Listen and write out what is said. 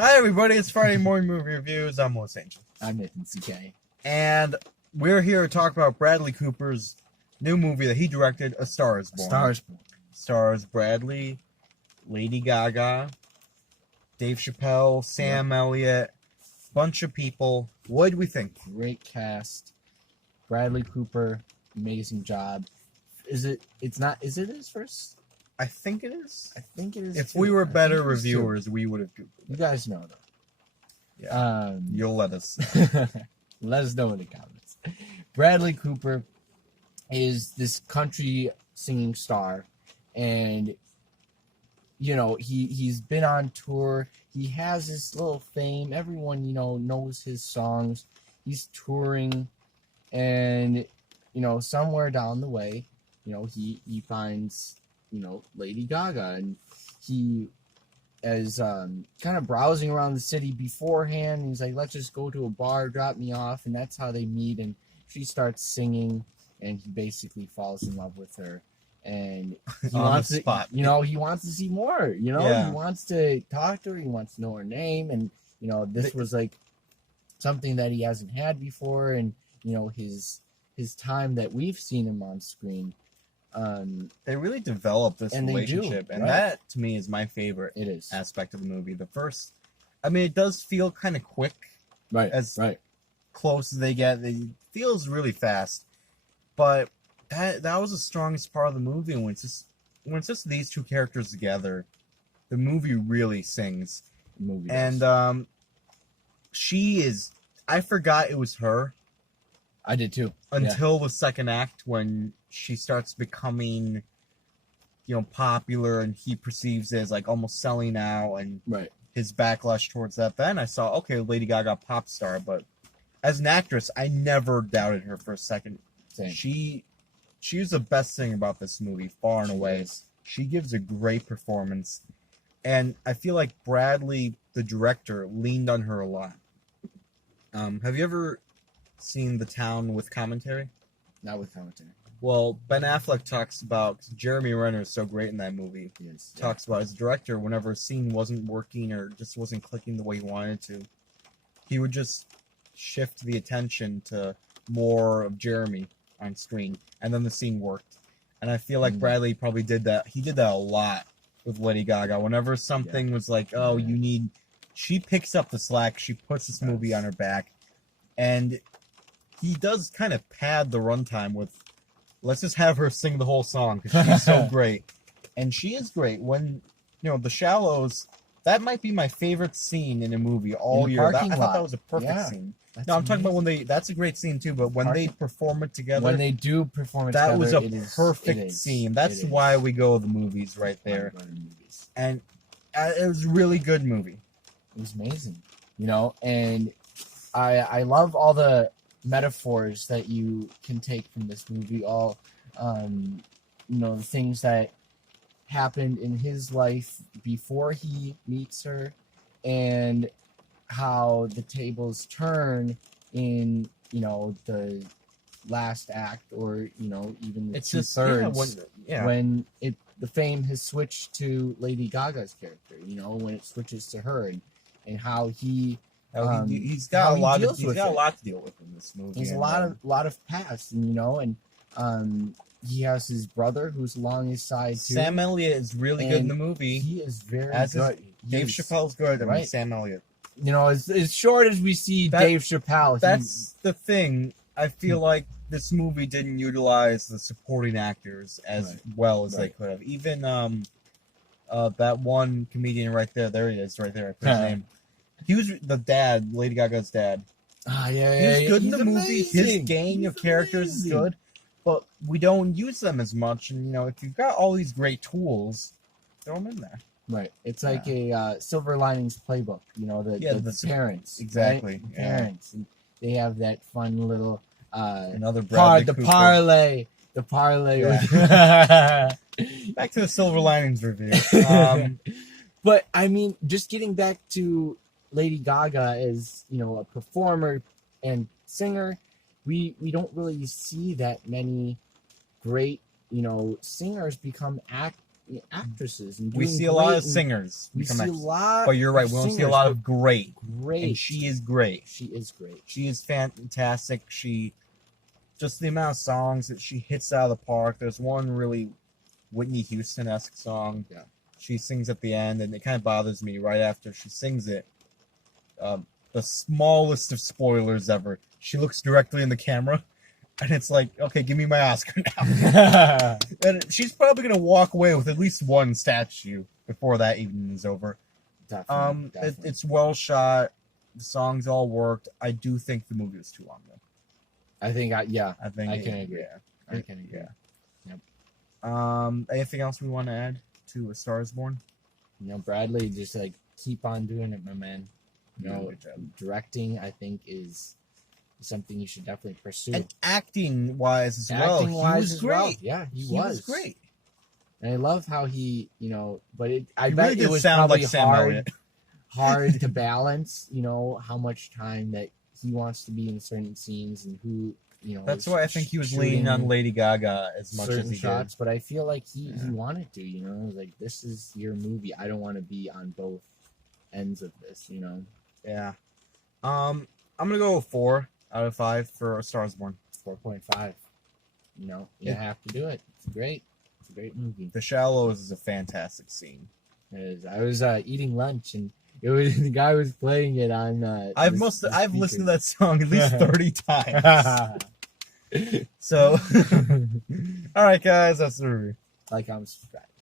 Hi everybody, it's Friday Morning Movie Reviews. I'm Los Angel. I'm Nathan CK. And we're here to talk about Bradley Cooper's new movie that he directed, A Star is Born. Stars Born. Stars Bradley, Lady Gaga, Dave Chappelle, Sam Elliott, bunch of people. What did we think? Great cast. Bradley Cooper, amazing job. Is it his first? I think it is. I think it is. If too. we were I better think it is too. reviewers, we would have Googled You it. guys know though. Yeah. You'll let us. Let us know in the comments. Bradley Cooper is this country singing star, and you know he's been on tour. He has this little fame. Everyone knows his songs. He's touring, and somewhere down the way, he finds Lady Gaga, and he is kind of browsing around the city beforehand. And he's like, let's just go to a bar, drop me off, and that's how they meet. And she starts singing, and he basically falls in love with her. And he wants to, he wants to see more. He wants to talk to her. He wants to know her name, and this was like something that he hasn't had before. And his time that we've seen him on screen. They really develop this relationship, and right? that to me is my favorite aspect of the movie. The first, it does feel kind of quick, right? Close as they get, it feels really fast, but that was the strongest part of the movie. And when it's just these two characters together, the movie really sings. She is. I forgot it was her. I did too. Until the second act, when she starts becoming, popular, and he perceives it as like almost selling out, and his backlash towards that. Then I saw, okay, Lady Gaga pop star, but as an actress, I never doubted her for a second. Same. She's the best thing about this movie, far and away. She gives a great performance, and I feel like Bradley, the director, leaned on her a lot. Have you ever seen The Town with commentary? Not with commentary. Well, Ben Affleck talks about, Jeremy Renner is so great in that movie. Yes. Talks about as a director, whenever a scene wasn't working or just wasn't clicking the way he wanted to, he would just shift the attention to more of Jeremy on screen, and then the scene worked. And I feel like Bradley probably did that. He did that a lot with Lady Gaga. Whenever something was like, she picks up the slack, she puts this movie on her back, and he does kind of pad the runtime with, let's just have her sing the whole song because she's so great. And she is great. When, The Shallows, that might be my favorite scene in a movie all year. I thought that was a perfect scene. No, I'm talking about that's a great scene too, but when they perform it together. When they do perform it together. That was a perfect scene. That's why we go to the movies right there. And it was a really good movie. It was amazing. And I love all the metaphors that you can take from this movie, all the things that happened in his life before he meets her, and how the tables turn in the last act, or even the two-thirds, when the fame has switched to Lady Gaga's character, when it switches to her, and how he's got a lot to deal with in this movie. There's a lot of past, and he has his brother who's along his side too. Sam Elliott is really good in the movie. He is very good. Dave Chappelle's good. Sam Elliott. As short as we see Dave Chappelle, that's the thing. I feel like this movie didn't utilize the supporting actors as well as they could have. Even that one comedian right there. There he is, right there. I put his name. He was the dad, Lady Gaga's dad. He was good in the movie. His gang of characters is good, but we don't use them as much. And if you've got all these great tools, throw them in there. Right. It's like a Silver Linings Playbook. The parents. Exactly. Right? The parents. And they have that fun little another Bradley Cooper. parlay. The parlay. Yeah. Back to the Silver Linings review. But just getting back to Lady Gaga as a performer and singer, we don't really see that many great singers become actresses and We doing see a lot great of and singers We become see a actors. lot, But you're right, of we don't see a singers, lot but of great. great. And she is great. She is great. She is fantastic. She just the amount of songs that she hits out of the park. There's one really Whitney Houston-esque song. Yeah. She sings at the end, and it kind of bothers me right after she sings it. The smallest of spoilers ever. She looks directly in the camera, and it's like, okay, give me my Oscar now. And she's probably gonna walk away with at least one statue before that evening is over. Definitely. It's well shot. The songs all worked. I do think the movie was too long though. I think, I think I can agree. Yeah. I can agree. Yeah. Yep. Anything else we want to add to A Star Is Born? You know, Bradley, just like keep on doing it, my man. You know, Good job. directing, I think, is something you should definitely pursue. And acting wise as well, he was great. Yeah, he was great. And I love how he, you know, but I He bet really did it was sound probably like Sam Elliott. hard to balance, you know, how much time that he wants to be in certain scenes and who, you know. That's is why I think he was shooting leaning on Lady Gaga as much as certain he shots, did. but I feel like he Yeah. wanted to, you know, like this is your movie. I don't want to be on both ends of this, you know. Yeah. I'm gonna go 4 out of 5 for A Star Is Born. 4.5. You know, you have to do it. It's great. It's a great movie. The Shallows is a fantastic scene. It is. I was eating lunch and it was the guy was playing it on. I've listened to that song at least 30 times. So, all right, guys, that's the review. Like, I'm subscribed.